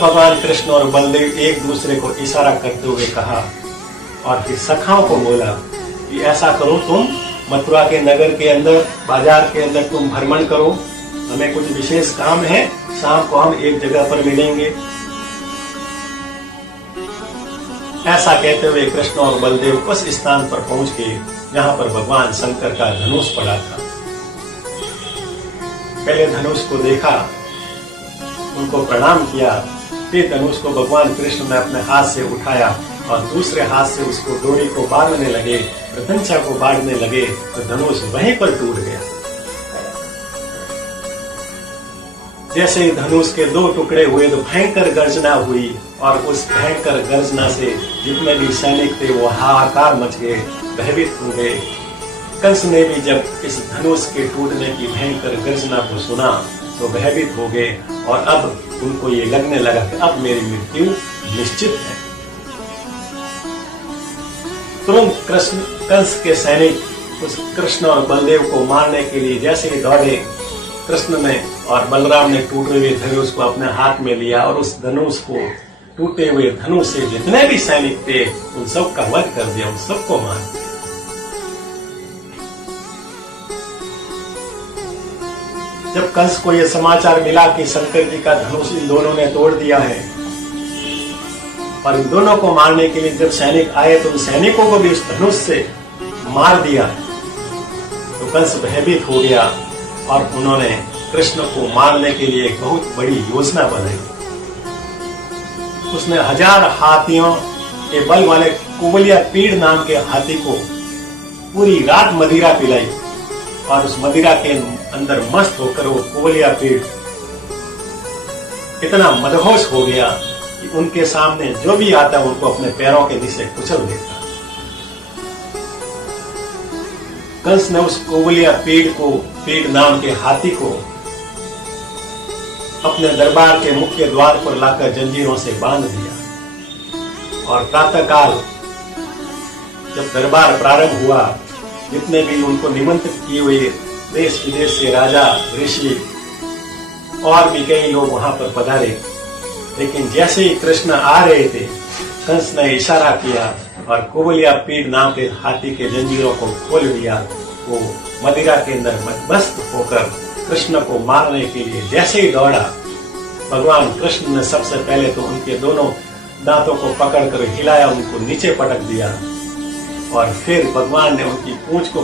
भगवान कृष्ण और बलदेव एक दूसरे को इशारा करते हुए कहा और फिर सखाओं को बोला कि ऐसा करो, तुम मथुरा के नगर के अंदर, बाजार के अंदर तुम भ्रमण करो, हमें कुछ विशेष काम है, शाम को हम एक जगह पर मिलेंगे। ऐसा कहते हुए कृष्ण और बलदेव उस स्थान पर पहुंच गए जहां पर भगवान शंकर का धनुष पड़ा था। पहले धनुष को देखा, उनको प्रणाम किया, फिर धनुष को भगवान कृष्ण ने अपने हाथ से उठाया और दूसरे हाथ से उसको डोरी को बांधने लगे, प्रत्यंचा को बांधने लगे तो धनुष वहीं पर टूट गया। जैसे ही धनुष के दो टुकड़े हुए तो भयंकर गर्जना हुई और उस भयंकर गर्जना से जितने भी सैनिक थे वो हाहाकार मच गए, भयभीत हो गए। कंस ने भी जब इस धनुष के टूटने की भयंकर गर्जना को सुना तो भयभीत हो गए और अब उनको ये लगने लगा कि अब मेरी मृत्यु निश्चित है। तुरंत कंस के सैनिक उस कृष्ण और बलदेव को मारने के लिए जैसे ही दौड़े, कृष्ण ने और बलराम ने टूटे हुए धनुष को अपने हाथ में लिया और उस धनुष को, टूटे हुए धनुष से जितने भी सैनिक थे उन सब का वध कर दिया, उन सबको मार दिया। जब कंस को यह समाचार मिला कि शंकर जी का धनुष इन दोनों ने तोड़ दिया है और इन दोनों को मारने के लिए जब सैनिक आए तो उन सैनिकों को भी उस धनुष से मार दिया, तो कंस भयभीत हो गया और उन्होंने कृष्ण को मारने के लिए एक बहुत बड़ी योजना बनाई। उसने 1000 हाथियों के बल वाले कुवलिया पीड़ नाम के हाथी को पूरी रात मदिरा पिलाई और उस मदिरा के अंदर मस्त होकर वो कुवलिया पीड़ इतना मदहोश हो गया कि उनके सामने जो भी आता उनको अपने पैरों के नीचे कुचल देता। कंस ने उस कुवलिया पीड़ नाम के हाथी को अपने दरबार के मुख्य द्वार पर लाकर जंजीरों से बांध दिया और प्रातःकाल जब दरबार प्रारंभ हुआ, जितने भी उनको निमंत्रित किए हुए देश विदेश से राजा, ऋषि और भी कई लोग वहां पर पधारे, लेकिन जैसे ही कृष्ण आ रहे थे कंस ने इशारा किया और कुवलिया पीड़ नाम के हाथी के जंजीरों को खोल दिया। वो मदिरा के अंदर मस्त होकर कृष्ण को मारने के लिए जैसे ही दौड़ा, भगवान कृष्ण ने सबसे पहले तो उनके दोनों दांतों को पकड़कर हिलाया, उनको नीचे पटक दिया और फिर भगवान ने उनकी पूंछ को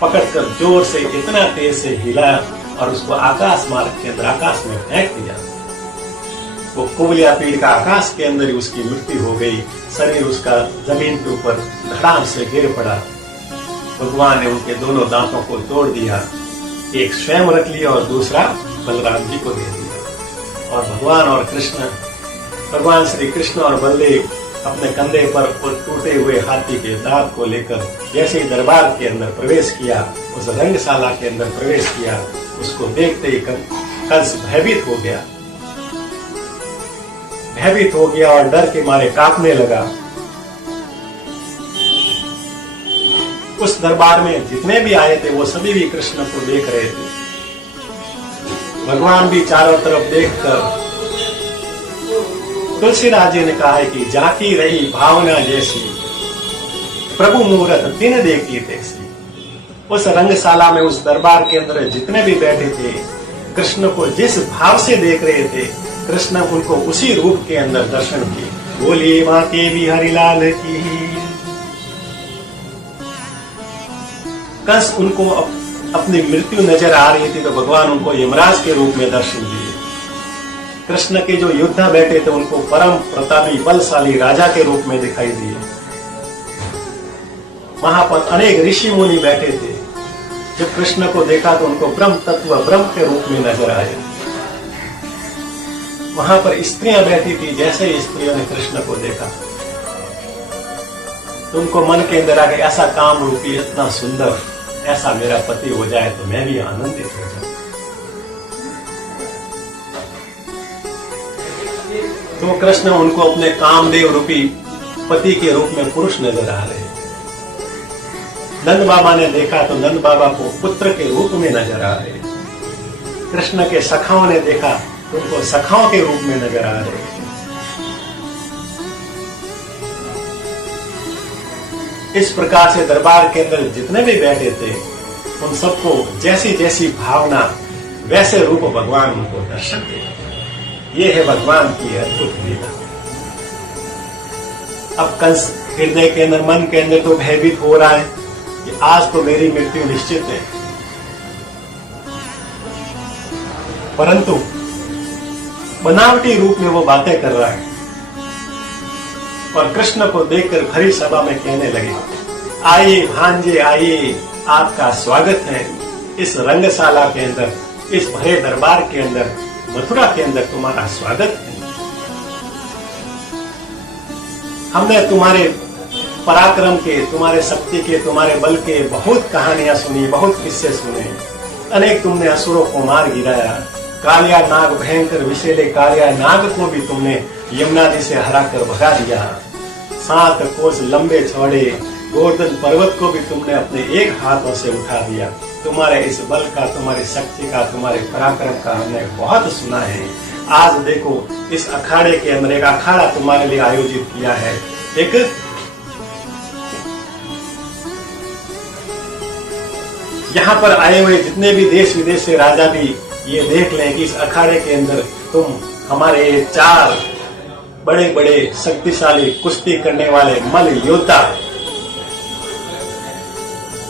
पकड़कर जोर से इतना तेज से हिलाया और उसको आकाश मार्ग के अंदर आकाश में फेंक दिया। वो कुवलिया पीड़ का आकाश के अंदर ही उसकी मृत्यु हो गई, शरीर उसका जमीन के ऊपर धड़ाम से गिर पड़ा। भगवान ने उनके दोनों दांतों को तोड़ दिया, एक स्वयं रख लिया और दूसरा बलराम जी को दे दिया और भगवान श्री कृष्ण और बलदेव अपने कंधे पर टूटे हुए हाथी के दांत को लेकर जैसे ही दरबार के अंदर प्रवेश किया, उस रंगशाला के अंदर प्रवेश किया, उसको देखते ही कंस भयभीत हो गया और डर के मारे कांपने लगा। उस दरबार में जितने भी आए थे वो सभी भी कृष्ण को देख रहे थे। भगवान भी चारों तरफ देखकर तुलसीदास जी ने कहा है कि जाकी रही भावना जैसी, प्रभु मूरत दिन देखी तैसी। उस रंगशाला में, उस दरबार के अंदर जितने भी बैठे थे कृष्ण को जिस भाव से देख रहे थे, कृष्ण उनको उसी रूप के अंदर दर्शन किए। बोलिए मां के बिहारी लाल की। कंस उनको अपनी मृत्यु नजर आ रही थी तो भगवान उनको यमराज के रूप में दर्शन दिए। कृष्ण के जो योद्धा बैठे थे उनको परम प्रतापी बलशाली राजा के रूप में दिखाई दिए। वहां पर अनेक ऋषि मुनि बैठे थे, जब कृष्ण को देखा तो उनको ब्रह्म तत्व, ब्रह्म के रूप में नजर आए। वहां पर स्त्रियां बैठी थी, जैसे ही स्त्रियों ने कृष्ण को देखा तो उनको मन के अंदर आ गया, ऐसा काम रूपी इतना सुंदर ऐसा मेरा पति हो जाए तो मैं भी आनंदित हो जाऊं। तो कृष्ण उनको अपने कामदेव रूपी पति के रूप में पुरुष नजर आ रहे। नंद बाबा ने देखा तो नंद बाबा को पुत्र के रूप में नजर आ रहे। कृष्ण के सखाओं ने देखा तुमको सखाओं के रूप में नजर आ रहे हैं। इस प्रकार से दरबार के अंदर जितने भी बैठे थे उन सबको जैसी जैसी भावना वैसे रूप भगवान उनको दर्शन दे। ये है भगवान की अद्भुत लीला। अब कंस हृदय के अंदर, मन के अंदर तो भयभीत हो रहा है कि आज तो मेरी मृत्यु निश्चित है, परंतु बनावटी रूप में वो बातें कर रहा है और कृष्ण को देखकर भरी सभा में कहने लगे, आइए भांजे आइए, आपका स्वागत है इस रंगशाला के अंदर, इस भरे दरबार के अंदर, मथुरा के अंदर तुम्हारा स्वागत है। हमने तुम्हारे पराक्रम के, तुम्हारे शक्ति के, तुम्हारे बल के बहुत कहानियां सुनी, बहुत किस्से सुने, अनेक तुमने असुरों को मार गिराया, कालिया नाग, भयंकर विषैले कालिया नाग को भी तुमने यमुना जी से हराकर भगा दिया, 7 कोस लंबे चौड़े गोवर्धन पर्वत को भी तुमने अपने एक हाथों से उठा दिया। तुम्हारे इस बल का, तुम्हारी शक्ति का, तुम्हारे पराक्रम का हमने बहुत सुना है। आज देखो इस अखाड़े के अंदर एक अखाड़ा तुम्हारे लिए आयोजित किया है। एक यहाँ पर आए हुए जितने भी देश विदेश से राजा भी ये देख लें कि इस अखाड़े के अंदर तुम हमारे 4 बड़े बड़े शक्तिशाली कुश्ती करने वाले मल योद्धा,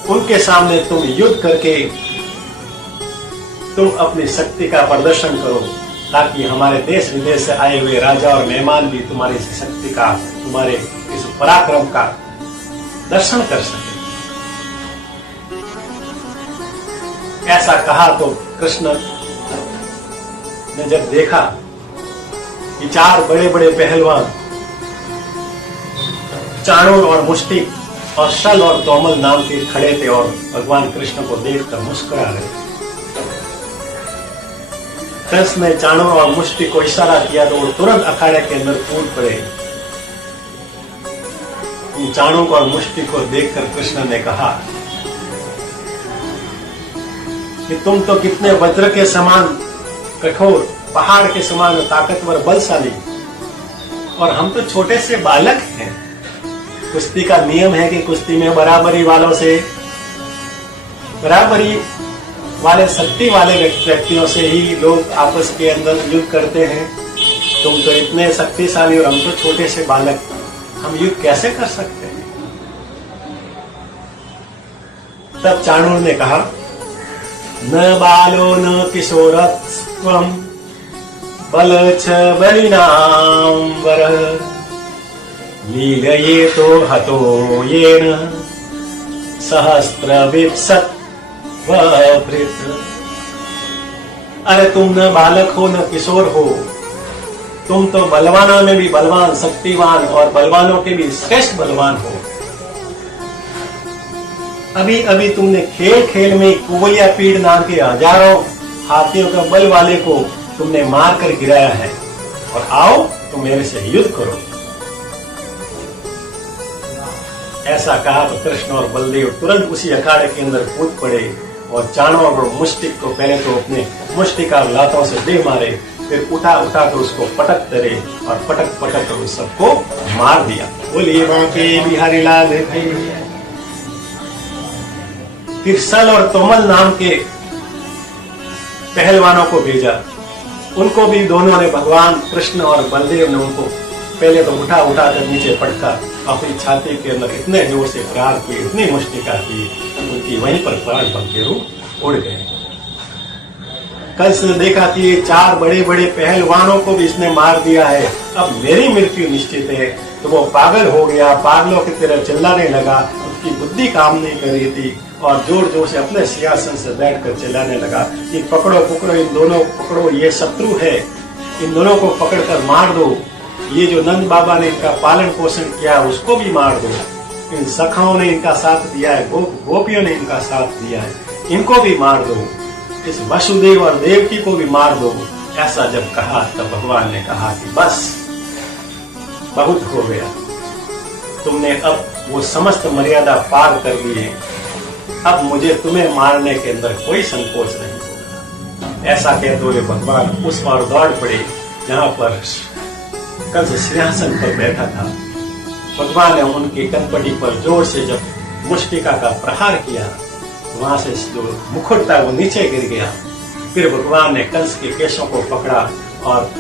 उनके सामने तुम युद्ध करके तुम अपनी शक्ति का प्रदर्शन करो, ताकि हमारे देश विदेश से आए हुए राजा और मेहमान भी तुम्हारी इस शक्ति का, तुम्हारे इस पराक्रम का दर्शन कर सके। ऐसा कहा तो कृष्ण ने जब देखा कि 4 बड़े बड़े पहलवान चाणूर और मुष्टिक और शल और तोमल नाम के खड़े थे और भगवान कृष्ण को देखकर मुस्कुरा रहे। कृष्ण ने चाणूर और मुष्टिक को इशारा किया तो वो तुरंत अखाड़े के अंदर कूद पड़े। चाणूर और मुष्टिक को देखकर कृष्ण ने कहा कि तुम तो कितने वज्र के समान कठोर, पहाड़ के समान ताकतवर, बलशाली, और हम तो छोटे से बालक हैं। कुश्ती का नियम है कि कुश्ती में बराबरी वालों से, बराबरी वाले शक्ति वाले व्यक्तियों से ही लोग आपस के अंदर युद्ध करते हैं। तुम तो इतने शक्तिशाली और हम तो छोटे से बालक, हम युद्ध कैसे कर सकते हैं? तब चाणूर ने कहा, न बालो न किशोरत्वं बल छ बलिनां वरः लीलये तो हतो येन सहस्त्रविंशत् वभृत्। अरे तुम न बालक हो न किशोर हो, तुम तो बलवानों में भी बलवान, शक्तिवान और बलवानों के भी श्रेष्ठ बलवान हो। अभी अभी तुमने खेल खेल में कुवलिया पीड़ नाम के हजारों हाथियों के बल वाले को तुमने मार कर गिराया है, और आओ तुम मेरे से युद्ध करो। ऐसा कहा तो कृष्ण और बलदेव तुरंत उसी अखाड़े के अंदर कूद पड़े और चाणूर और मुष्टिक को पहले तो अपने मुष्टिका लातों से दे मारे, फिर उठा उठा कर उसको पटक करे और पटक पटक कर उस सबको मार दिया। बोलिए बांके बिहारी लाल है। फिर सल और तोमल नाम के पहलवानों को भेजा, उनको भी दोनों ने, भगवान कृष्ण और बलदेव ने उनको पहले तो उठा उठा कर नीचे पटका, अपनी छाती के अंदर इतने जोर से प्रहार किए, इतनी मुष्टिका की, उनकी वहीं पर प्राण के रूप उड़ गए। कंस ने देखा कि ये 4 बड़े बड़े पहलवानों को भी इसने मार दिया है, अब मेरी मृत्यु निश्चित है, तो वो पागल हो गया, पागलों की तरह चिल्लाने लगा। उसकी बुद्धि काम नहीं कर रही थी और जोर जोर से अपने सिंहासन से बैठकर चिल्लाने लगा कि पकड़ो पकड़ो, इन दोनों पकड़ो, ये शत्रु है, इन दोनों को पकड़कर मार दो। ये जो नंद बाबा ने इनका पालन पोषण किया उसको भी मार दो, इन सखाओं ने इनका साथ दिया है, गोपियों ने इनका साथ दिया है, इनको भी मार दो, इस वसुदेव और देवकी को भी मार दो। ऐसा जब कहा तब भगवान ने कहा कि बस बहुत हो गया, तुमने अब वो समस्त मर्यादा पार कर ली है, अब मुझे तुम्हें मारने के अंदर कोई संकोच नहीं होगा। ऐसा कहते हुए भगवान उस पर दौड़ पड़े जहां पर कंस सिंहासन पर बैठा था। भगवान ने उनके कनपटी पर जोर से जब मुष्टिका का प्रहार किया, वहां से जो मुकुट था वो नीचे गिर गया। फिर भगवान ने कंस के केशों को पकड़ा और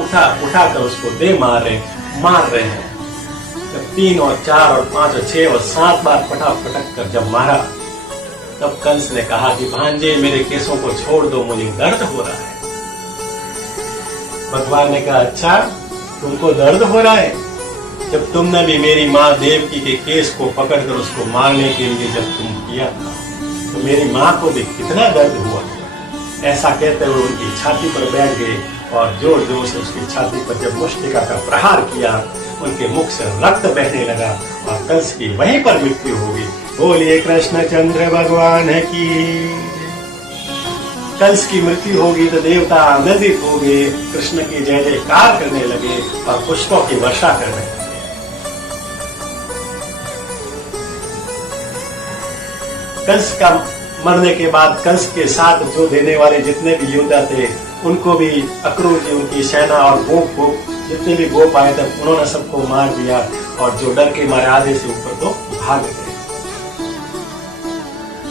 उठाकर उसको दे मार रहे हैं। जब 3 और 4 और 5 और 6 और 7 बार पटक कर जब मारा, तब कंस ने कहा कि भांजे मेरे केसों को छोड़ दो, मुझे दर्द हो रहा है। भगवान ने कहा अच्छा तुमको दर्द हो रहा है? जब तुमने भी मेरी माँ देवकी के केस को पकड़कर उसको मारने के लिए जब तुम किया था, तो मेरी माँ को भी कितना दर्द हुआ। ऐसा कहते हुए उनकी छाती पर बैठ गए और जोर जोर से उसकी छाती पर जब मुष्टिका का प्रहार किया, उनके मुख से रक्त बहने लगा और कंस की वहीं पर मृत्यु हो गई। बोलिए कृष्णचंद्र भगवान की। कंस की मृत्यु होगी तो देवता आनंदित हो गए, कृष्ण की जय जयकार करने लगे और पुष्पों की वर्षा करने लगे। कंस का मरने के बाद कंस के साथ जो देने वाले जितने भी योद्धा थे, उनको भी अक्रूर जी उनकी सेना और गोप जितने भी गोप आए थे, उन्होंने सबको मार दिया और जो डर के मारे आधे से ऊपर तो भाग गए।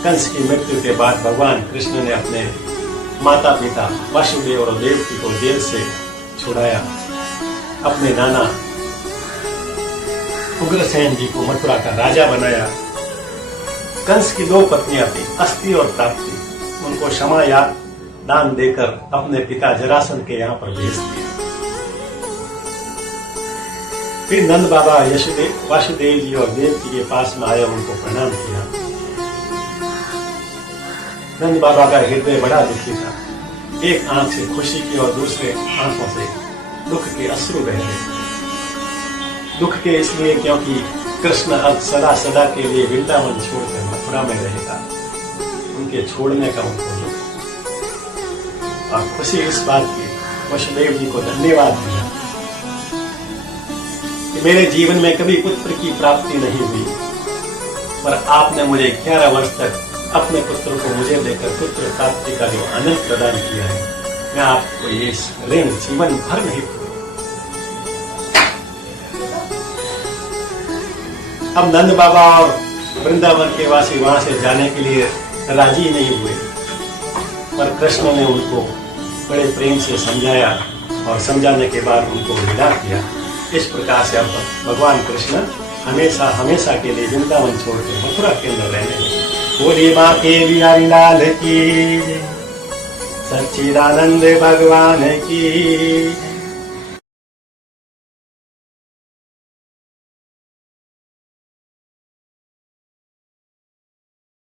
कंस की मृत्यु के बाद भगवान कृष्ण ने अपने माता पिता वासुदेव और देवकी को जेल से छुड़ाया। अपने नाना उग्रसेन जी को मथुरा का राजा बनाया। कंस की 2 पत्नियां थी, अस्ति और प्राप्ति। उनको क्षमा या दान देकर अपने पिता जरासंध के यहाँ पर भेज दिया। फिर नंद बाबा वासुदेव जी और देवकी के पास में आए, उनको प्रणाम किया। नंद बाबा का हृदय बड़ा दुखी था। एक आंख से खुशी की और दूसरे आंखों से दुख के अश्रु बह रहे। दुख के इसलिए क्योंकि कृष्ण अब सदा सदा के लिए वृंदावन छोड़कर मथुरा में रहेगा। उनके छोड़ने का उनको दुख और खुशी इस बात की वसुदेव जी को धन्यवाद दिया कि मेरे जीवन में कभी पुत्र की प्राप्ति नहीं हुई, पर आपने मुझे 11 वर्ष तक अपने पुत्र को मुझे देकर पुत्र प्राप्ति का जो आनंद प्रदान किया है, मैं आपको ये ऋण जीवन भर नहीं भूलूंगा। अब नंद बाबा और वृंदावन के वासी वहां से जाने के लिए राजी नहीं हुए, पर कृष्ण ने उनको बड़े प्रेम से समझाया और समझाने के बाद उनको विदा किया। इस प्रकार से अब भगवान कृष्ण हमेशा हमेशा के लिए वृंदावन छोड़कर मथुरा के अंदर रहने लगे। बोलिए माँ के बिहारी लाल की, सच्चिदानंद भगवान की।